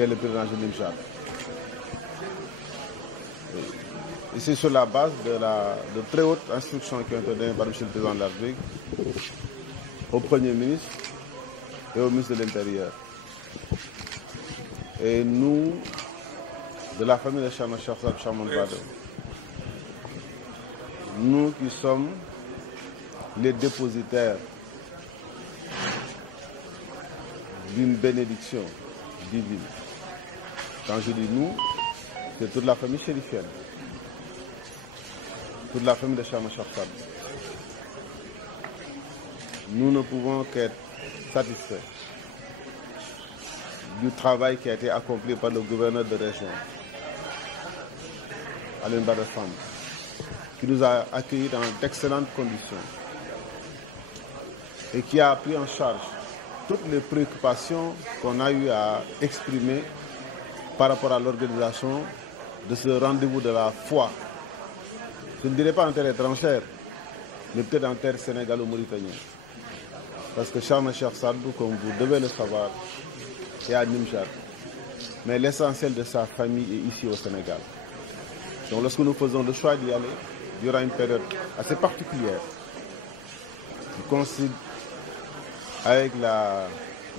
qui est le pèlerinage de Nimjat. Et c'est sur la base de très hautes instructions qui ont été données par M. le Président de la République au Premier ministre et au ministre de l'Intérieur. Et nous, de la famille de Cheikhna Cheikh Saad Bou Chamoun Bado, nous qui sommes les dépositaires d'une bénédiction divine. Quand je dis nous, c'est toute la famille chérifienne, toute la famille de Cheikhna Cheikh Saad Bou. Nous ne pouvons qu'être satisfaits du travail qui a été accompli par le gouverneur de région, Alioune Badara Samb, qui nous a accueillis dans d'excellentes conditions et qui a pris en charge toutes les préoccupations qu'on a eu à exprimer par rapport à l'organisation de ce rendez-vous de la foi. Je ne dirais pas en terre étrangère, mais peut-être en terre sénégalo-mauritanienne. Parce que Cheikhna Cheikh Saad Bou, comme vous devez le savoir, est à Nimjat. Mais l'essentiel de sa famille est ici au Sénégal. Donc lorsque nous faisons le choix d'y aller, durant une période assez particulière, qui coïncide avec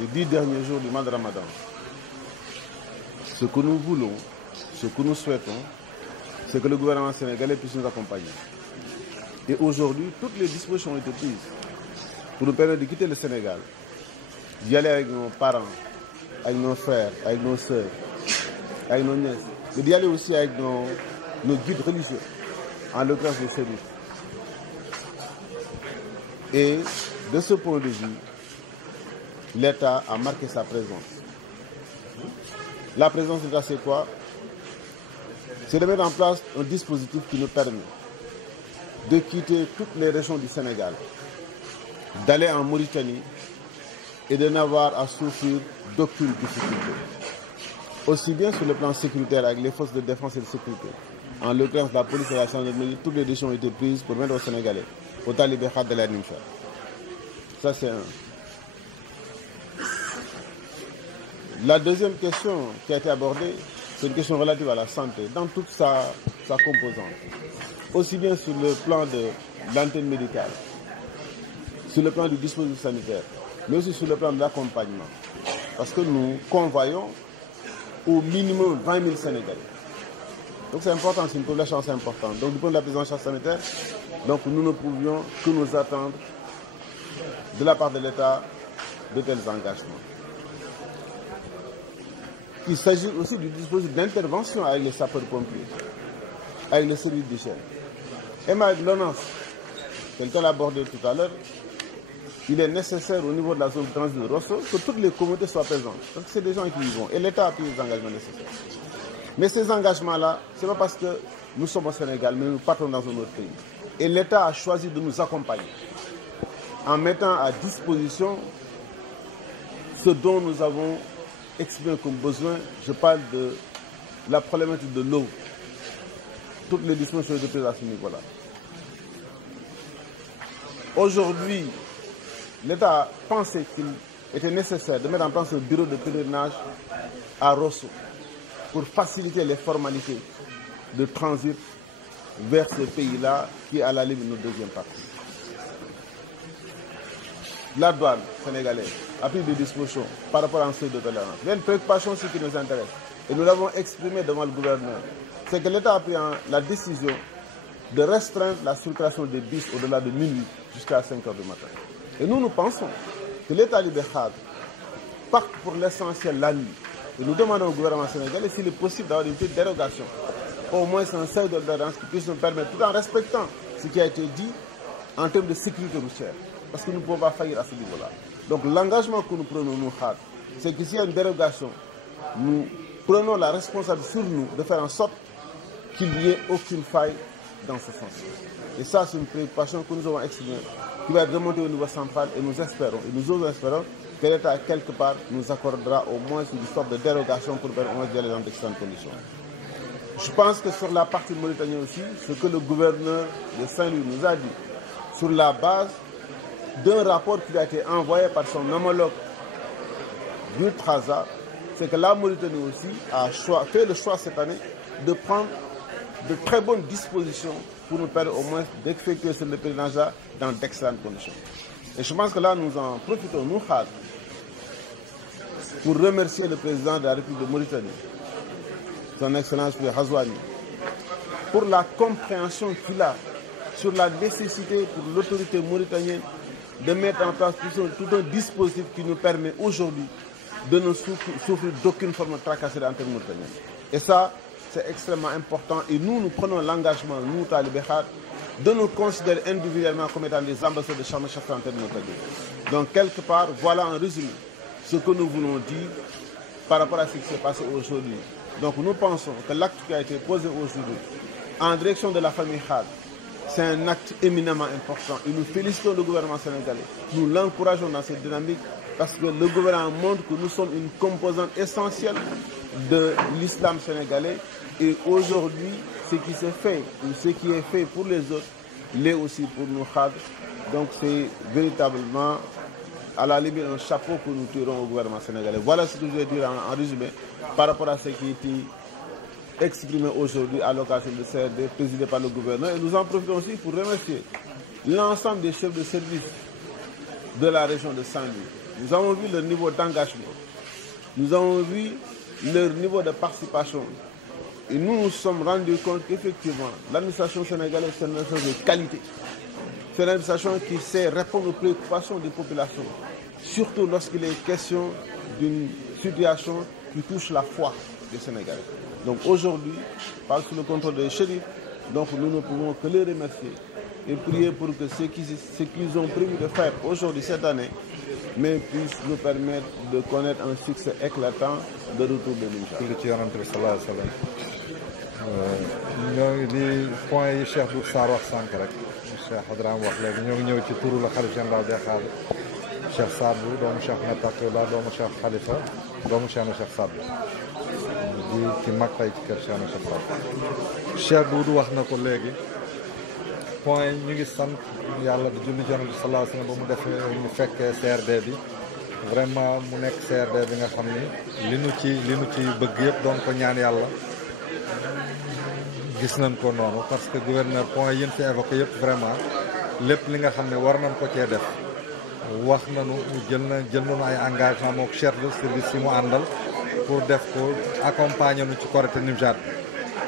les 10 derniers jours du mois de Ramadan, ce que nous voulons, ce que nous souhaitons, c'est que le gouvernement sénégalais puisse nous accompagner. Et aujourd'hui, toutes les dispositions ont été prises pour nous permettre de quitter le Sénégal, d'y aller avec nos parents, avec nos frères, avec nos sœurs, avec nos nièces, mais d'y aller aussi avec nos guides religieux, en l'occurrence les chérifs. Et de ce point de vue, l'État a marqué sa présence. La présence de l'État, c'est quoi? C'est de mettre en place un dispositif qui nous permet de quitter toutes les régions du Sénégal, d'aller en Mauritanie et de n'avoir à souffrir d'aucune difficulté. Aussi bien sur le plan sécuritaire avec les forces de défense et de sécurité, en l'occurrence la police et la gendarmerie, toutes les décisions ont été prises pour mettre aux Sénégalais au talibé de la Nimjat. Ça c'est un. La deuxième question qui a été abordée, c'est une question relative à la santé, dans toute sa composante. Aussi bien sur le plan de l'antenne médicale, sur le plan du dispositif sanitaire, mais aussi sur le plan de l'accompagnement. Parce que nous convoyons au minimum 20 000 Sénégalais. Donc c'est important, c'est une population assez importante. Donc du point de la prise en charge sanitaire, donc nous ne pouvions que nous attendre de la part de l'État de tels engagements. Il s'agit aussi du dispositif d'intervention avec les sapeurs-pompiers, avec le service d'hygiène. Et avec l'ONAS, quelqu'un l'a abordé tout à l'heure, il est nécessaire au niveau de la zone de transit de Rosso que toutes les communautés soient présentes. Donc c'est des gens qui y vont. Et l'État a pris les engagements nécessaires. Mais ces engagements-là, ce n'est pas parce que nous sommes au Sénégal, mais nous partons dans un autre pays. Et l'État a choisi de nous accompagner en mettant à disposition ce dont nous avons exprimé comme besoin. Je parle de la problématique de l'eau. Toutes les dispositions sont prises à ce niveau-là. Aujourd'hui, l'État a pensé qu'il était nécessaire de mettre en place un bureau de pèlerinage à Rosso pour faciliter les formalités de transit vers ce pays-là qui est à la limite de notre deuxième partie. La douane sénégalaise a pris des dispositions par rapport à un seuil de tolérance. Il y a une préoccupation aussi qui nous intéresse et nous l'avons exprimé devant le gouverneur. C'est que l'État a pris la décision de restreindre la circulation des bus au-delà de minuit jusqu'à 5 h du matin. Et nous pensons que l'État libéral parte pour l'essentiel la nuit. Et nous demandons au gouvernement sénégalais s'il est possible d'avoir une petite dérogation, au moins un seuil de tolérance qui puisse nous permettre, tout en respectant ce qui a été dit en termes de sécurité routière. Parce que nous ne pouvons pas faillir à ce niveau-là. Donc l'engagement que nous prenons, nous, c'est que s'il y a une dérogation, nous prenons la responsabilité sur nous de faire en sorte qu'il n'y ait aucune faille dans ce sens. Et ça, c'est une préoccupation que nous avons exprimée, qui va être remontée au niveau central, et nous espérons, et nous espérons que l'État, quelque part, nous accordera au moins une sorte de dérogation pour permettre d'y aller dans d'excellentes conditions. Je pense que sur la partie mauritanienne aussi, ce que le gouverneur de Saint-Louis nous a dit, sur la base d'un rapport qui a été envoyé par son homologue du Trasa c'est que la Mauritanie aussi a fait le choix cette année de prendre de très bonnes dispositions pour nous permettre au moins d'effectuer ce pèlerinage dans d'excellentes conditions. Et je pense que là, nous en profitons, nous, pour remercier le président de la République de Mauritanie, son Excellence M. Ghazouani, pour la compréhension qu'il a sur la nécessité pour l'autorité mauritanienne de mettre en place tout un dispositif qui nous permet aujourd'hui de ne souffrir d'aucune forme de tracasserie en termes mauritaniens. Et ça, c'est extrêmement important. Et nous prenons l'engagement, nous, Talibé Khad, de nous considérer individuellement comme étant des ambassadeurs de Sharm el-Sheikh en termes mauritaniens. Donc, quelque part, voilà en résumé ce que nous voulons dire par rapport à ce qui s'est passé aujourd'hui. Donc, nous pensons que l'acte qui a été posé aujourd'hui en direction de la famille Khad, c'est un acte éminemment important. Et nous félicitons le gouvernement sénégalais. Nous l'encourageons dans cette dynamique parce que le gouvernement montre que nous sommes une composante essentielle de l'islam sénégalais. Et aujourd'hui, ce qui s'est fait, ou ce qui est fait pour les autres, l'est aussi pour nous Khad. Donc c'est véritablement, à la limite, un chapeau que nous tirons au gouvernement sénégalais. Voilà ce que je vais dire en résumé par rapport à ce qui a été exprimé aujourd'hui à l'occasion de CRD présidé par le gouverneur. Et nous en profitons aussi pour remercier l'ensemble des chefs de service de la région de Saint-Louis. Nous avons vu leur niveau d'engagement, nous avons vu leur niveau de participation. Et nous nous sommes rendus compte qu'effectivement, l'administration sénégalaise, c'est une administration de qualité. C'est une administration qui sait répondre aux préoccupations des populations, surtout lorsqu'il est question d'une situation qui touche la foi des Sénégalais. Donc aujourd'hui, par sous le contrôle des shérifs, donc nous ne pouvons que les remercier et prier pour que ce qu'ils ont prévu de faire aujourd'hui, cette année, mais puisse nous permettre de connaître un succès éclatant de retour de l'Inja. ñoo ngi di point yi Cheikh Dour Sarr wax sànq rek Cheikh Hadrame wax léegi ñoo ngi ñëw ci turu la xalif général des Khadres Cheikh Sadbou doomu Cheikh Nataqula doomu Cheikh Khalifa doomu Cheikh Sadbou di ci mag tey ci kër Cheikh Sadbou Cheikh Doudou wax na ko léegi point yi ñu ngi sant yàlla di julli ci Yonent bi sallallahu alayhi wa sallam ba mu defee ñu fekkee CRD bi vraiment mu nekk CRD bi nga xam ni li nu ci bëgg yëpp doon ko ñaan yàlla gis nañ ko noonu parce que gouverneur point yéen fi évoqué yëpp vraiment lépp li nga xam ne war nañ ko cee def wax nañu jël nañu ay engagement mook chef de service yi mu àndal pour def ko accompagner nu ci Korité Nimjaat bi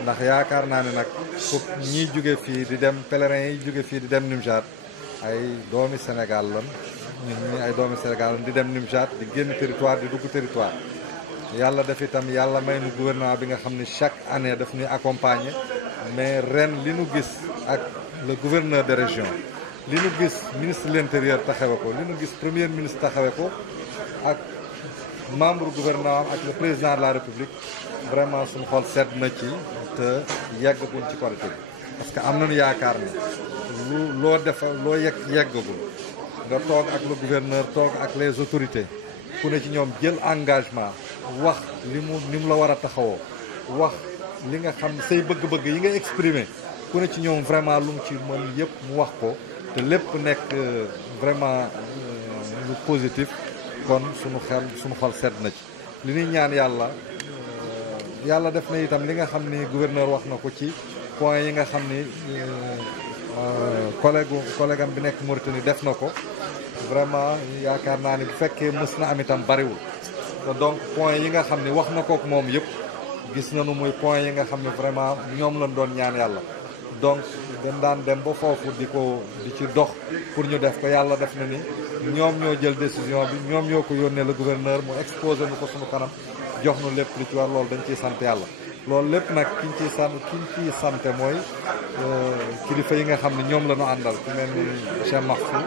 ndax yaakaar naa ne nag pour ñiy jóge fii di dem pèlerins yi jóge fii di dem Nimjaat ay doomi Sénégal lan ñun ñi ay doomi Sénégal lan di dem Nimjaat di génn territoire di dugg territoire yàlla def itam yàlla may nu gouvernement bi nga xam ne chaque année daf ñuy accompagner mais ren li nu gis ak le gouverneur de région li nu gis ministre de l'intérieur taxawe ko li nu gis premier ministre taxawe ko ak membre gouvernement ak le président de la république vraiment suñu xol sedd na ci te yeggaguñ ci Korité bi parce que am nañu yaakaar ne loo yeggagul nga toog ak le gouverneur toog ak les autorités ku ne ci ñoom jël engagement wax ni mu la war a taxawoo wax li nga xam say bëgg-bëgg yi nga exprimer ku ne ci ñoom vraiment lu mu ci mën yëpp mu wax ko te lépp nekk vraiment lu positif kon suñu xol sedd na ci li ñuy ñaan yàlla def na itam li nga xam ni gouverneur wax na ko ci point yi nga xam ni collègue am bi nekk Mauritanie def na ko vraiment yaakaar naa ni bu fekkee mës na am itam bariwul te donc point yi nga xam ni wax na kook moom yëpp gis nañu muy point yi nga xam ne vraiment ñoom lañ doon ñaan yàlla donc dañ daan dem ba foofu di ci dox pour ñu def ko yàlla def na ni ñoom ñoo jël décision bi ñoom ñoo ko yónnee le gouverneur mu exposé nu ko suñu kanam jox nu lépp lu ci war loolu dañ ciy sant yàlla loolu lépp nag kiñ ciy sante mooy kilifa yi nga xam ne ñoom la ñu àndal ku mel ni Cheikh Mahfou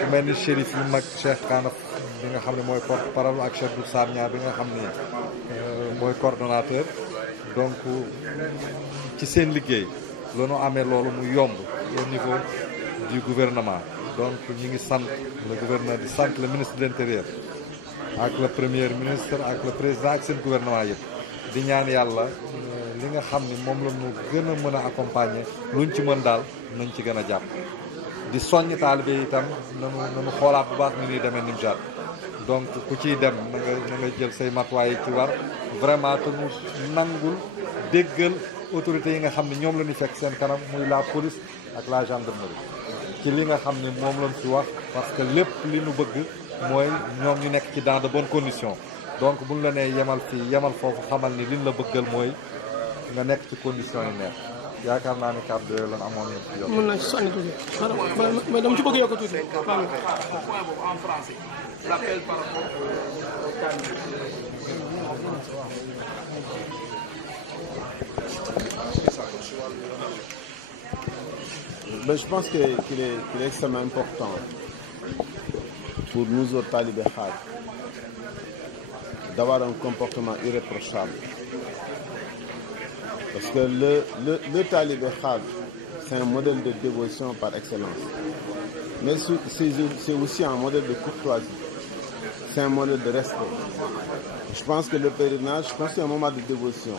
ku mel ni chérif yu mag Cheikh Kanaf bi nga xam ne mooy porte-parole ak Cheikh Dour Sarr bi nga xam ni mooy coordonnateur donc ci seen liggéey la ñu amee loolu mu yomb au niveau du gouvernement donc ñu ngi sant le gouverneur di sant le ministre de l'intérieur ak le premier ministre ak le président ak seen gouvernement yëpp di ñaan yàlla li nga xam ni moom la ñu gën a mën a accompagner luñ ci mën daal nañ ci gën a jàpp di soññ taalibe itam nanu xoolaat bu baax ni ñuy demee Nimjaat donc ku ciy dem na nga jël say matuwaay ci war vraiment te mu nangul déggal autorités yi nga xam ne ñoom la ñu fekk seen kanam muy la police ak la gendarmerie ci li nga xam ne moom lañ fi wax parce que lépp li nu bëgg mooy ñoom ñu nekk ci dans de bonnes conditions donc buñ la nee yemal fii yemal foofu xamal ni liñ la bëggal mooy nga nekk ci conditions yi neex yaakaar naa ni kàddu yooyu lan amoon nañ ci yokk. mën naa ci sànni tuuti mais dama ci bëgg yokk tuuti. en français. L'appel par rapport Ben, je pense qu'il est extrêmement important pour nous autres talibés Khad d'avoir un comportement irréprochable. Parce que le talibé Khad, c'est un modèle de dévotion par excellence. Mais c'est aussi un modèle de courtoisie. C'est un modèle de respect. Je pense que le pèlerinage, c'est un moment de dévotion.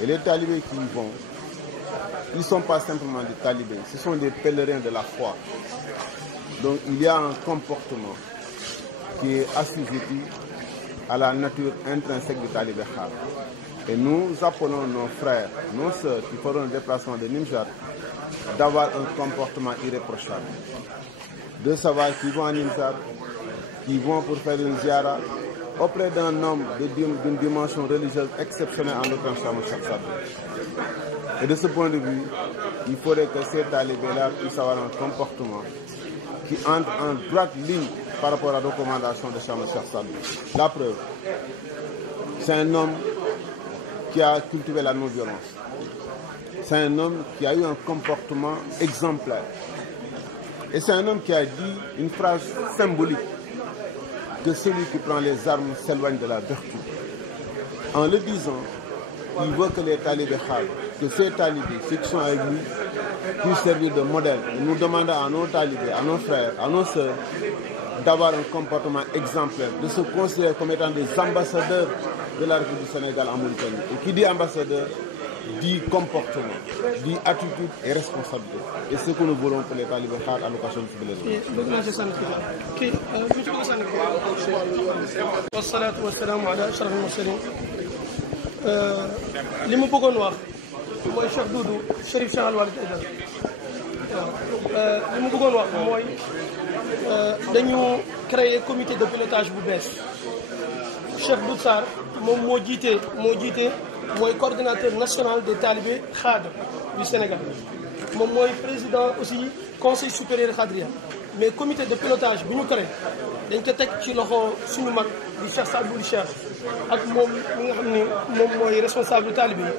Et les talibés qui y vont, ils ne sont pas simplement des talibés, ce sont des pèlerins de la foi. Donc il y a un comportement qui est assujetti à la nature intrinsèque du talibé Khad. Et nous appelons nos frères, nos sœurs qui feront le déplacement de Nimjat d'avoir un comportement irréprochable. De savoir qu'ils vont à Nimjat, qu'ils vont pour faire une ziara auprès d'un homme d'une dimension religieuse exceptionnelle en notre Cheikh Cheikh Sadbou. Et de ce point de vue, il faudrait que ces talibés-là puissent avoir un comportement qui entre en droite ligne par rapport à la recommandation de Cheikh Sadbou. La preuve, c'est un homme qui a cultivé la non-violence. C'est un homme qui a eu un comportement exemplaire. Et c'est un homme qui a dit une phrase symbolique que celui qui prend les armes s'éloigne de la vertu. En le disant, il veut que les talibés Khad, que ces talibés, ceux qui sont avec lui, puissent servir de modèle. Et nous demandons à nos talibés, à nos frères, à nos sœurs, d'avoir un comportement exemplaire, de se considérer comme étant des ambassadeurs de la République du Sénégal en Mauritanie. Et qui dit ambassadeur, dit comportement, dit attitude et responsabilité. Et c'est ce que nous voulons pour les talibés Khad à l'occasion de ce wasalaatu wasalaamu ala ashraf al-mursalin. li mu bëggoon wax mooy Cheikh Doudou Chérif Cheikh Al Walid Aidara li mu bëggoon wax mooy dañu créer comité de pilotage bu bees. Cheikh Doudou Sarr moom moo jiite mooy coordinateur national des talibés Khad du Sénégal. moom mooy président aussi conseil supérieur Khadria. mais comité de pilotage bu ñu créé dañ ko teg ci loxo suñu mag di Cheikh Sadbou di Cheikh ak moom mi nga xam ni moom mooy responsable talibé yi